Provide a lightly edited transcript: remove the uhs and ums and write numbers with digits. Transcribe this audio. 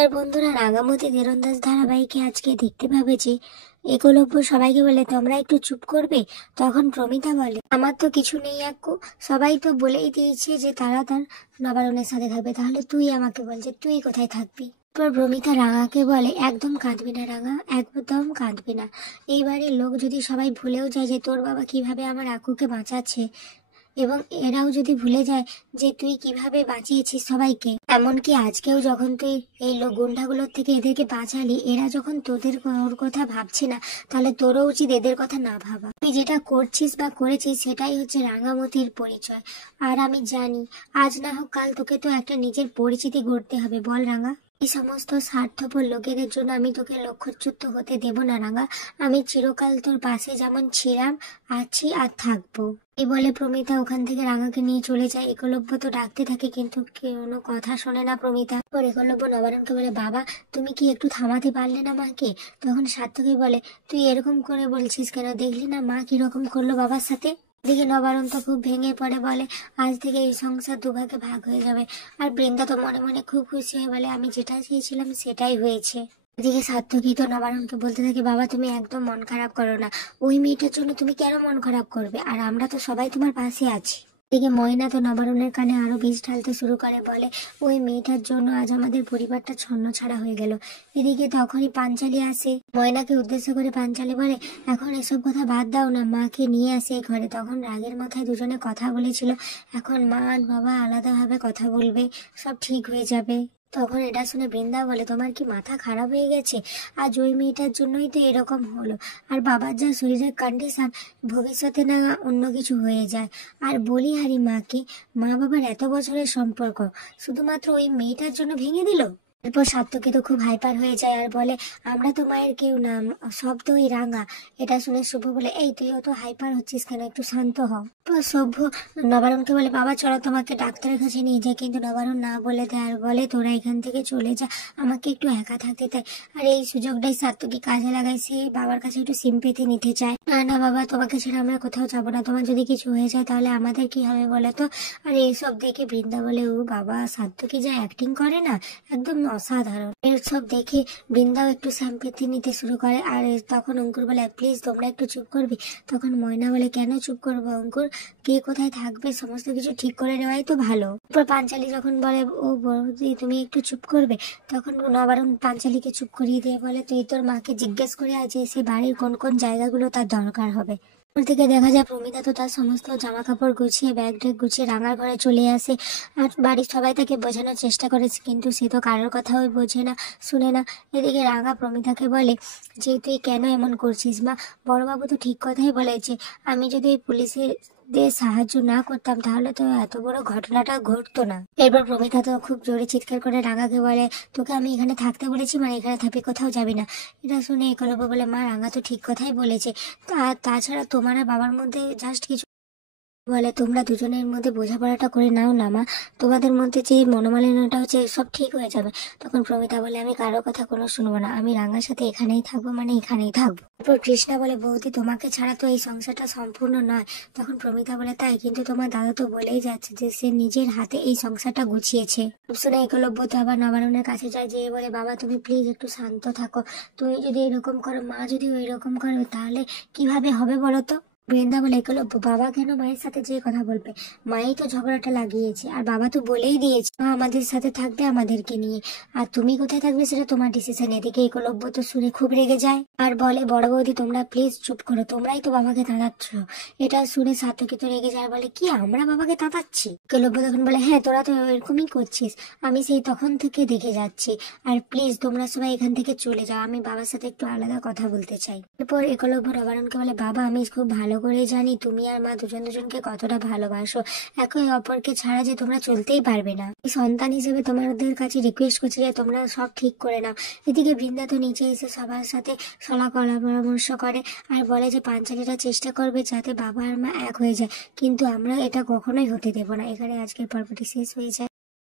আর বন্ধুরা, রাঙামতি তীরন্দাজ ধারাবাহিকে আজকে দেখতে পাবে যে একলব্য সবাইকে বলে তোমরা একটু চুপ করবে। তখন প্রমিতা বলে, আমার তো কিছু নেই আক্কু, সবাই তো বলেই দিয়েছে যে তারা তার নবারণের সাথে থাকবে, তাহলে তুই আমাকে বল যে তুই কোথায় থাকবি। এরপর প্রমিতা রাঙাকে বলে, একদম কাঁদবি না রাঙা, একদম কাঁদবি না। এইবারে লোক যদি সবাই ভুলেও যায় যে তোর বাবা কিভাবে আমার আক্কুকে বাঁচাচ্ছে, এবং এরাও যদি ভুলে যায় যে তুই কিভাবে বাঁচিয়েছিস সবাইকে, এমনকি আজকেও যখন তুই এই গুন্ডাগুলোর থেকে এদেরকে বাঁচালি, এরা যখন তোদের ওর কথা ভাবছে না, তাহলে তোরও উচিত এদের কথা না ভাবা। তুই যেটা করছিস বা করেছিস সেটাই হচ্ছে রাঙামতির পরিচয়। আর আমি জানি আজ না হোক কাল তোকে তো একটা নিজের পরিচিতি গড়তে হবে, বল রাঙা। এই সমস্ত স্বার্থপর লোকেদের জন্য আমি তোকে লক্ষ্যচ্যুত হতে দেব না রাঙা। আমি চিরকাল তোর পাশে যেমন ছিলাম, আছি আর থাকবো। এই বলে প্রমিতা ওখান থেকে রাঙাকে নিয়ে চলে যায়। একলব্য তো ডাকতে থাকে কিন্তু কোনো কথা শোনে না প্রমিতা। ওর একলব্য নবারণকে বলে, বাবা তুমি কি একটু থামাতে পারলে না মাকে? তখন সার্থকী বলে, তুই এরকম করে বলছিস কেন? দেখলি না মা কিরকম করলো বাবার সাথে। এদিকে নবারণ তো খুব ভেঙে পড়ে, বলে আজ থেকে এই সংসার দুভাগে ভাগ হয়ে যাবে। আর বৃন্দা তো মনে মনে খুব খুশি হয়ে বলে, আমি যেটা চেয়েছিলাম সেটাই হয়েছে। এদিকে সাত্তকী তো নবারণকে বলতে থাকে, বাবা তুমি একদম মন খারাপ করো না, ওই মেয়েটার জন্য তুমি কেন মন খারাপ করবে, আর আমরা তো সবাই তোমার পাশে আছি। এদিকে ময়না তো নবারণের কানে আরো বিষ ঢালতে শুরু করে, বলে ওই মেয়েটার জন্য আজ আমাদের পরিবারটা ছন্ন ছাড়া হয়ে গেল। এদিকে তখনই পাঞ্চালি আসে, ময়নাকে উদ্দেশ্য করে পাঞ্চালি বলে, এখন এসব কথা বাদ দাও না, মাকে নিয়ে আসে এই ঘরে। তখন রাগের মাথায় দুজনে কথা বলেছিল, এখন মা আর বাবা আলাদাভাবে কথা বলবে, সব ঠিক হয়ে যাবে। তখন এটা শুনে বৃন্দা বলে, তোমার কি মাথা খারাপ হয়ে গেছে? আজ ওই মেয়েটার জন্যই তো এরকম হলো। আর বাবার যা শরীরের কন্ডিশন, ভবিষ্যতে না অন্য কিছু হয়ে যায়। আর বলি হারি মাকে, মা বাবার এত বছরের সম্পর্ক শুধুমাত্র ওই মেয়েটার জন্য ভেঙে দিল। এরপর সাত্তকী তো খুব হাইপার হয়ে যায় আর বলে, আমরা তো মায়ের কেউ না, সব তো ওই রাঙা। এটা শুনে শুভ বলে, এই তুই অত হাইপার হচ্ছিস কেন, একটু শান্ত হ। সভ্য নবারণকে বলে, বাবা চলো তোমাকে ডাক্তারের কাছে নিয়ে যায়। কিন্তু নবারণ না বলে দেয় আর বলে, তোরা এখান থেকে চলে যা, আমাকে একটু একা থাকতে দেয়। আর এই সুযোগটাই সাত্তকী কাজে লাগায়, সে বাবার কাছে একটু সিম্পেথি নিতে চায়। না না বাবা, তোমাকে ছেড়ে আমরা কোথাও যাবো না, তোমার যদি কিছু হয়ে যায় তাহলে আমাদের কি হবে বলো তো। আর এইসব দেখে বৃন্দা বলে, ও বাবা, সাত্তকী যা অ্যাক্টিং করে না, একদম অসাধারণ। এসব দেখে বৃন্দাও একটু সিম্পেথি নিতে শুরু করে। আর তখন অঙ্কুর বলে, প্লিজ তোমরা একটু চুপ করবে। তখন ময়না বলে, কেন চুপ করবো অঙ্কুর, কে কোথায় থাকবে সমস্ত কিছু ঠিক করে নেওয়াই তো ভালো। এরপর পাঞ্চালি যখন বলে, ও বৌদি তুমি একটু চুপ করবে, তখন নবারণ পাঞ্চালিকে চুপ করিয়ে দিয়ে বলে, তুই তোর মাকে জিজ্ঞেস করে আজ সে বাড়ির কোন কোন জায়গাগুলো তার দরকার হবে। ওর থেকে দেখা যায় প্রমিতা তো তার সমস্ত জামা কাপড় গুছিয়ে ব্যাগ ট্যাগ গুছিয়ে রাঙার ঘরে চলে আসে। আর বাড়ির সবাই তাকে বোঝানোর চেষ্টা করে, কিন্তু সে তো কারোর কথাও বোঝে না, শুনে না। এদিকে রাঙা প্রমিতাকে বলে যে, তুই কেন এমন করছিস মা? বড়বাবু তো ঠিক কথাই বলেছে, আমি যদি ওই পুলিশের দের সাহায্য না করতাম তাহলে তো এত বড় ঘটনাটা ঘটতো না। এরপর প্রমিতা তো খুব জোরে চিৎকার করে রাঙাকে বলে, তোকে আমি এখানে থাকতে বলেছি, মানে এখানে থাকবি, কোথাও যাবি না। এটা শুনে একলব্য বলে, মা রাঙা তো ঠিক কথাই বলেছে, তাছাড়া তোমার আর বাবার মধ্যে জাস্ট কিছু বলে, তোমরা দুজনের মধ্যে বোঝাপড়াটা করে নাও না মা, তোমাদের মধ্যে যে মনোমালিন্যটা হচ্ছে সব ঠিক হয়ে যাবে। তখন প্রমিতা বলে, আমি কারো কথা কোনো শুনবো না, আমি রাঙার সাথে এখানেই থাকবো, মানে এখানেই থাকবো। এরপর কৃষ্ণা বলে, বৌদি তোমাকে ছাড়া তো এই সংসারটা সম্পূর্ণ নয়। তখন প্রমিতা বলে, তাই, কিন্তু তোমার দাদা তো বলেই যাচ্ছে যে সে নিজের হাতে এই সংসারটা গুছিয়েছে। শুনে একলব্য তো আবার নবারণের কাছে যায়, যে বলে, বাবা তুমি প্লিজ একটু শান্ত থাকো, তুমি যদি এরকম করো, মা যদি ওই রকম করবে, তাহলে কিভাবে হবে বলো তো। বৃন্দা বলে, একলব্য বাবা কেন মায়ের সাথে যে কথা বলবে, মাই তো ঝগড়াটা লাগিয়েছে, আর বাবা তো বলেই দিয়েছে মা আমাদের সাথে থাকবে আমাদেরকে নিয়ে, আর তুমি কোথায় থাকবে সেটা তোমার ডিসিশন। এদিকে একলব্য তো শুনে খুব রেগে যায় আর বলে, বড় বৌদি তোমরা প্লিজ চুপ করো, তোমরাই তো বাবাকে তাড়াচ্ছ। এটা শুনে সাত্তকী তো রেগে যায়, বলে, কি আমরা বাবাকে তাড়াচ্ছি? একলব্য তখন বলে, হ্যাঁ তোরা তো এরকমই করছিস, আমি সেই তখন থেকে দেখে যাচ্ছি। আর প্লিজ তোমরা সবাই এখান থেকে চলে যাও, আমি বাবার সাথে একটু আলাদা কথা বলতে চাই। এরপর একলব্য নবারণকে বলে, বাবা আমি খুব ভালো করে জানি তুমি আর মা দুজন দুজনকে কতটা ভালোবাসো, একে অপরকে ছাড়া যে তোমরা চলতেই পারবে না। এই সন্তান হিসেবে তোমাদের কাছে রিকোয়েস্ট করছি যে তোমরা সব ঠিক করে নাও। এদিকে বৃন্দা তো নিচে এসে সবার সাথে সলা পরামর্শ করে আর বলে যে পাঞ্চালীরা চেষ্টা করবে যাতে বাবা আর মা এক হয়ে যায়, কিন্তু আমরা এটা কখনোই হতে দেবো না। এখানে আজকের পর্বটি শেষ হয়ে যায়।